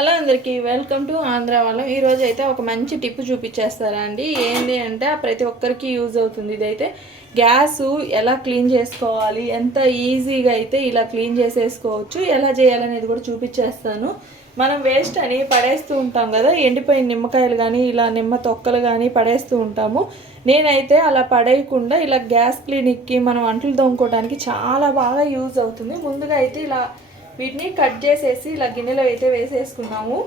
Hello అందరికీ welcome to Andhra వాళ్ళం. ఈరోజు అయితే ఒక మంచి టిప్ చూపించేస్తారా అండి. ఏంటి అంటే ప్రతి ఒక్కరికి యూజ్ అవుతుంది ఇదైతే. గ్యాస్ ఎలా క్లీన్ చేసుకోవాలి ఎంత ఈజీగా అయితే ఇలా క్లీన్ చేసేసుకోవచ్చు ఎలా చేయాలనేది కూడా చూపించేస్తాను. మనం వేస్ట్ అని పడేస్తూ ఉంటాం కదా ఎండిపోయిన నిమ్మకాయలు కానీ ఇలా నిమ్మ తొక్కలు కానీ పడేస్తూ ఉంటాము. నేనైతే అలా పడేయకుండా ఇలా గ్యాస్ క్లీనిక్కి మనం అంట్లు తోముకోవడానికి చాలా బాగా యూజ్ అవుతుంది. ముందుగా అయితే ఇలా వీటిని కట్ చేసేసి ఇలా గిన్నెలో అయితే వేసేసుకున్నాము.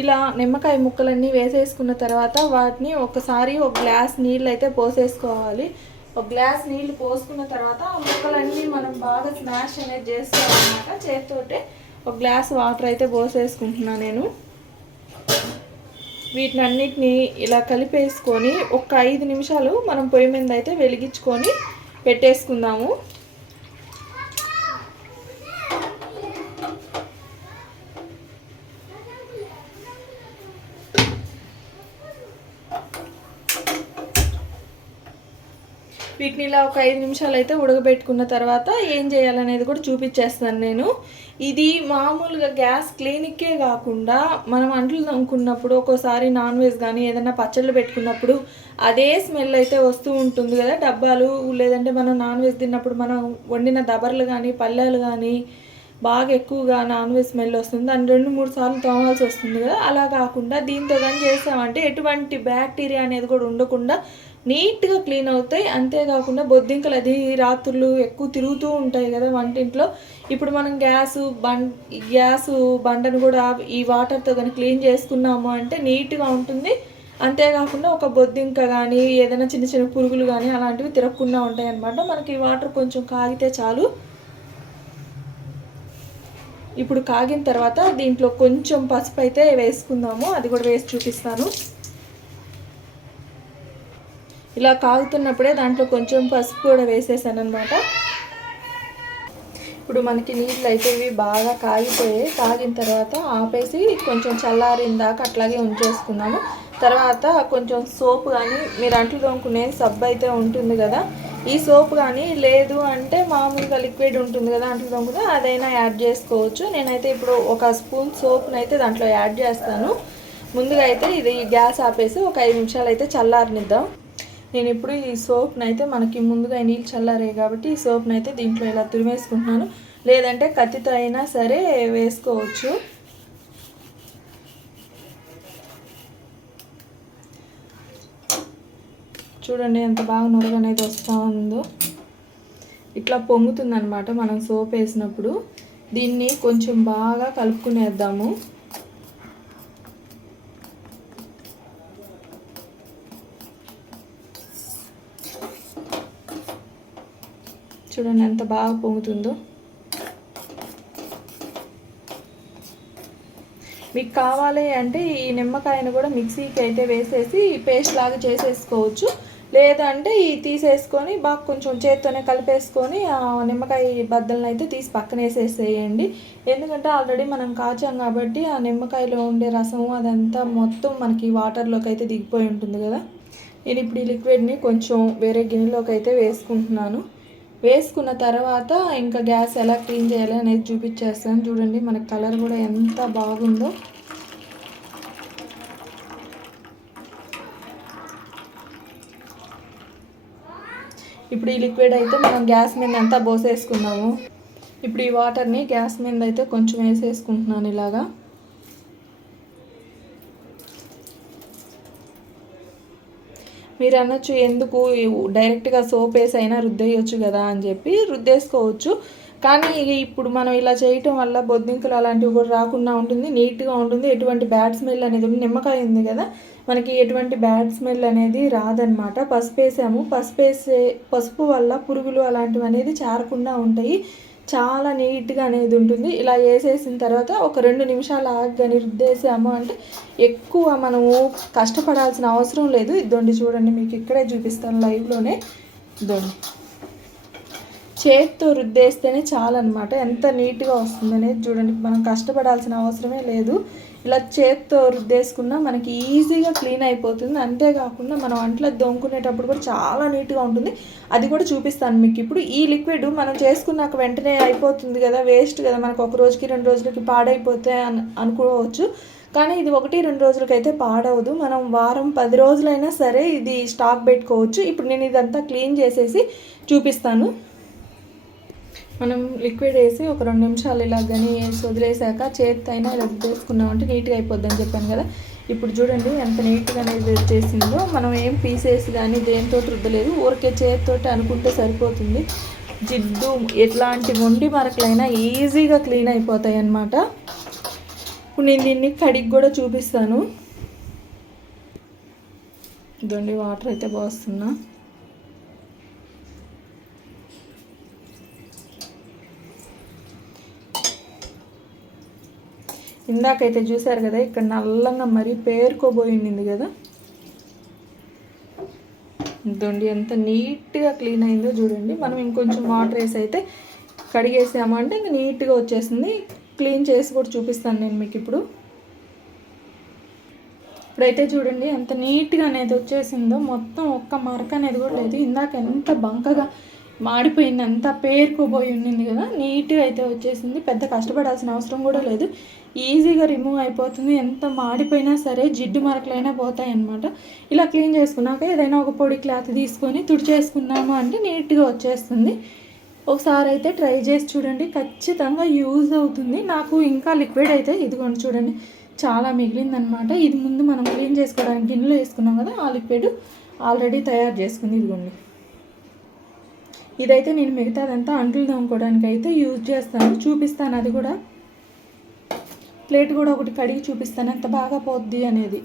ఇలా నిమ్మకాయ ముక్కలన్నీ వేసేసుకున్న తర్వాత వాటిని ఒకసారి ఒక గ్లాస్ నీళ్ళు అయితే పోసేసుకోవాలి. ఒక గ్లాస్ నీళ్ళు పోసుకున్న తర్వాత ఆ ముక్కలన్నీ మనం బాగా స్మాష్ అనేది చేసుకోవాలన్నమాట చేతితోటే ఒక గ్లాస్ వాటర్ అయితే పోసేసుకుంటున్నా నేను. వీటిని అన్నిటిని ఇలా కలిపేసుకొని ఒక ఐదు నిమిషాలు మనం పొయ్యి మీద అయితే వెలిగించుకొని పెట్టేసుకుందాము. వీటిని ఇలా ఒక ఐదు నిమిషాలు అయితే ఉడకబెట్టుకున్న తర్వాత ఏం చేయాలనేది కూడా చూపించేస్తాను నేను. ఇది మామూలుగా గ్యాస్ క్లీనిక్కే కాకుండా మనం అంట్లు తమ్ముకున్నప్పుడు ఒక్కోసారి నాన్ వెజ్ కానీ ఏదైనా పచ్చళ్ళు పెట్టుకున్నప్పుడు అదే స్మెల్ అయితే వస్తూ ఉంటుంది కదా డబ్బాలు. లేదంటే మనం నాన్ వెజ్ తిన్నప్పుడు మనం వండిన దబర్లు కానీ పల్లెలు కానీ బాగా ఎక్కువగా నాన్ వెజ్ స్మెల్ వస్తుంది. దాన్ని రెండు మూడు సార్లు తోమాల్సి వస్తుంది కదా. అలా కాకుండా దీంతో కానీ చేసామంటే ఎటువంటి బ్యాక్టీరియా అనేది కూడా ఉండకుండా నీట్గా క్లీన్ అవుతాయి. అంతేకాకుండా బొద్దింకలు అది రాత్రులు ఎక్కువ తిరుగుతూ ఉంటాయి కదా వంటింట్లో. ఇప్పుడు మనం గ్యాస్ బం గ్యాస్ బండను కూడా ఈ వాటర్తో కానీ క్లీన్ చేసుకున్నాము అంటే నీట్గా ఉంటుంది. అంతేకాకుండా ఒక బొద్దింక కానీ ఏదైనా చిన్న చిన్న పురుగులు కానీ అలాంటివి తిరగకుండా ఉంటాయి అన్నమాట మనకి వాటర్ కొంచెం కాగితే చాలు. ఇప్పుడు కాగిన తర్వాత దీంట్లో కొంచెం పసుపు అయితే వేసుకుందాము. అది కూడా వేసి చూపిస్తాను. ఇలా కాగుతున్నప్పుడే దాంట్లో కొంచెం పసుపు కూడా వేసేసాను అనమాట ఇప్పుడు మనకి నీళ్ళు అయితే ఇవి బాగా కాగిపోయాయి. కాగిన తర్వాత ఆపేసి కొంచెం చల్లారిన దాకా అట్లాగే ఉంచేసుకున్నాము తర్వాత కొంచెం సోప్ కానీ మీరు అంట్లు తోముకునే సబ్బు అయితే ఉంటుంది కదా ఈ సోప్ కానీ లేదు అంటే మామూలుగా లిక్విడ్ ఉంటుంది కదా దాంట్లో తోముకునే అదైనా యాడ్ చేసుకోవచ్చు. నేనైతే ఇప్పుడు ఒక స్పూన్ సోప్ని అయితే దాంట్లో యాడ్ చేస్తాను. ముందుగా అయితే ఇది గ్యాస్ ఆపేసి ఒక ఐదు నిమిషాలు అయితే చల్లారనిద్దాం. నేను ఇప్పుడు ఈ సోప్ని అయితే మనకి ముందుగా నీళ్ళు చల్లారాయి కాబట్టి ఈ సోప్ని అయితే దీంట్లో ఇలా తురిమేసుకుంటున్నాను. లేదంటే కత్తితో అయినా సరే వేసుకోవచ్చు. చూడండి ఎంత బాగా నురగ అనేది వస్తూ ఉందో. ఇట్లా పొంగుతుందనమాట మనం సోప్ వేసినప్పుడు. దీన్ని కొంచెం బాగా కలుపుకునేద్దాము. చూడండి ఎంత బాగా పొంగుతుందో. మీకు కావాలి అంటే ఈ నిమ్మకాయను కూడా మిక్సీకి అయితే వేసేసి పేస్ట్ లాగా చేసేసుకోవచ్చు. లేదంటే ఈ తీసేసుకొని బాగా కొంచెం చేత్తోనే కలిపేసుకొని ఆ నిమ్మకాయ బద్దలను అయితే తీసి పక్కన వేసేసేయండి. ఎందుకంటే ఆల్రెడీ మనం కాచాం కాబట్టి ఆ నిమ్మకాయలో ఉండే రసము అదంతా మొత్తం మనకి వాటర్లోకి అయితే దిగిపోయి ఉంటుంది కదా. నేను ఇప్పుడు ఈ లిక్విడ్ని కొంచెం వేరే గిన్నెలోకి అయితే వేసుకుంటున్నాను. వేసుకున్న తర్వాత ఇంకా గ్యాస్ ఎలా క్లీన్ చేయాలి అనేది చూపించేస్తాను. చూడండి మన కలర్ కూడా ఎంత బాగుందో. ఇప్పుడు ఈ లిక్విడ్ అయితే మనం గ్యాస్ మీద అంతా పోసేసుకున్నాము ఇప్పుడు ఈ వాటర్ని గ్యాస్ మీద అయితే కొంచెం వేసేసుకుంటున్నాను ఇలాగా. మీరు అనొచ్చు ఎందుకు డైరెక్ట్గా సోప్ వేసి అయినా రుద్దేయచ్చు కదా అని చెప్పి రుద్దేసుకోవచ్చు. కానీ ఇప్పుడు మనం ఇలా చేయటం వల్ల బొద్దింకలు అలాంటివి కూడా రాకుండా ఉంటుంది నీట్గా ఉంటుంది. ఎటువంటి బ్యాడ్ స్మెల్ అనేది నిమ్మకాయ ఉంది కదా మనకి ఎటువంటి బ్యాడ్ స్మెల్ అనేది రాదనమాట పసుపు వేసాము పసుపు వేసే పసుపు వల్ల పురుగులు అలాంటివి అనేది చారకుండా ఉంటాయి. చాలా నీట్గా అనేది ఉంటుంది. ఇలా వేసేసిన తర్వాత ఒక రెండు నిమిషాలు ఆగని రుద్దేసాము అంటే ఎక్కువ మనము కష్టపడాల్సిన అవసరం లేదు. ఇద్దండి చూడండి మీకు ఇక్కడే చూపిస్తాను లైవ్లోనే ఇద్దండి చేత్తో రుద్దేస్తేనే చాలన్నమాట. ఎంత నీట్గా వస్తుంది అనేది చూడండి. మనం కష్టపడాల్సిన అవసరమే లేదు. ఇలా చేత్తో రుద్దేసుకున్నా మనకి ఈజీగా క్లీన్ అయిపోతుంది. అంతేకాకుండా మనం అంట్లో దొంకునేటప్పుడు కూడా చాలా నీట్గా ఉంటుంది. అది కూడా చూపిస్తాను మీకు ఇప్పుడు. ఈ లిక్విడ్ మనం చేసుకున్నాక వెంటనే అయిపోతుంది కదా వేస్ట్ కదా. మనకు ఒక రోజుకి రెండు రోజులకి పాడైపోతే అని అనుకోవచ్చు. కానీ ఇది ఒకటి రెండు రోజులకైతే పాడవదు. మనం వారం పది రోజులైనా సరే ఇది స్టాక్ పెట్టుకోవచ్చు. ఇప్పుడు నేను ఇదంతా క్లీన్ చేసేసి చూపిస్తాను. మనం లిక్విడ్ వేసి ఒక రెండు నిమిషాలు ఇలా కానీ వేసి వదిలేసాక చేతితో అయినా ఇలా వేసుకున్నామంటే నీట్గా అయిపోద్ది అని చెప్పాను కదా. ఇప్పుడు చూడండి ఎంత నీట్గా అనేది చేసిందో మనం ఏం పీసేసి కానీ దేంతో రుద్దలేదు. ఊరికే చేతితోటి అనుకుంటే సరిపోతుంది. జిడ్డు ఎట్లాంటి మొండి మరకలైనా ఈజీగా క్లీన్ అయిపోతాయి అన్నమాట. ఇప్పుడు నేను దీన్ని కడిగి కూడా చూపిస్తాను. ఇదండి వాటర్ అయితే పోస్తున్నా. ఇందాకైతే చూశారు కదా ఇక్కడ నల్లంగా మరీ పేరుకోబోయింది కదా. దొండి ఎంత నీట్గా క్లీన్ అయిందో చూడండి. మనం ఇంకొంచెం వాటర్ వేసి అయితే కడిగేసామంటే ఇంక నీట్గా వచ్చేసింది. క్లీన్ చేసి కూడా చూపిస్తాను నేను మీకు ఇప్పుడు. ఇప్పుడైతే చూడండి ఎంత నీట్గా అనేది వచ్చేసిందో. మొత్తం ఒక్క మరక అనేది కూడా లేదు. ఇందాక ఎంత బంకగా మాడిపోయింది పేరుకోబోయి ఉండింది కదా నీట్గా అయితే వచ్చేసింది. పెద్ద కష్టపడాల్సిన అవసరం కూడా లేదు. ఈజీగా రిమూవ్ అయిపోతుంది. ఎంత మాడిపోయినా సరే జిడ్డు మరకలైనా పోతాయి అనమాట ఇలా క్లీన్ చేసుకున్నాక ఏదైనా ఒక పొడి క్లాత్ తీసుకొని తుడిచేసుకున్నాము అంటే నీట్గా వచ్చేస్తుంది. ఒకసారి అయితే ట్రై చేసి చూడండి. ఖచ్చితంగా యూజ్ అవుతుంది. నాకు ఇంకా లిక్విడ్ అయితే ఇదిగోండి చూడండి. చాలా మిగిలిందనమాట ఇది ముందు మనం క్లీన్ చేసుకోవడానికి గిన్నెలో వేసుకున్నాం కదా ఆ లిక్విడ్ ఆల్రెడీ తయారు చేసుకుంది. ఇదిగోండి. ఇదైతే నేను మిగతాదంతా అంట్లు తోముకోవడానికి అయితే యూజ్ చేస్తాను. చూపిస్తాను అది కూడా. ప్లేట్ కూడా ఒకటి కడిగి చూపిస్తాను. ఎంత బాగా పోద్ది అనేది.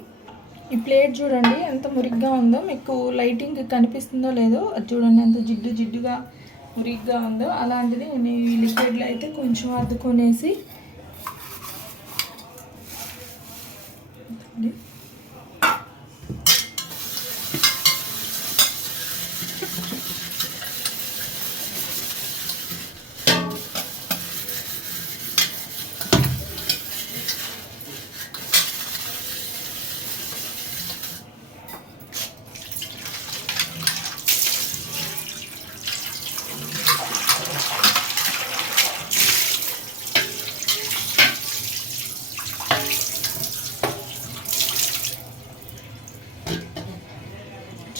ఈ ప్లేట్ చూడండి ఎంత మురిగ్గా ఉందో. మీకు లైటింగ్ కనిపిస్తుందో లేదో అది చూడండి. ఎంత జిడ్డు జిడ్డుగా మురిగ్గా ఉందో. అలాంటిది నేను ఈ లిక్విడ్లో అయితే కొంచెం అద్దుకొనేసి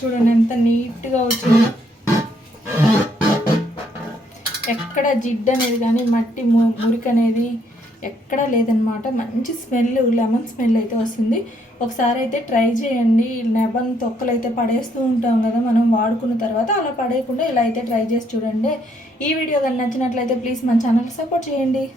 చూడండి ఎంత నీట్గా వచ్చిందో. ఎక్కడ జిడ్డు అనేది కానీ మట్టి ము- మురికి అనేది ఎక్కడ లేదనమాట మంచి స్మెల్ లెమన్ స్మెల్ అయితే వస్తుంది. ఒకసారి అయితే ట్రై చేయండి. లెమన్ తొక్కలు అయితే పడేస్తూ ఉంటాం కదా మనం వాడుకున్న తర్వాత అలా పడేయకుండా ఇలా అయితే ట్రై చేసి చూడండి. ఈ వీడియో కానీ నచ్చినట్లయితే ప్లీజ్ మన ఛానల్ సపోర్ట్ చేయండి.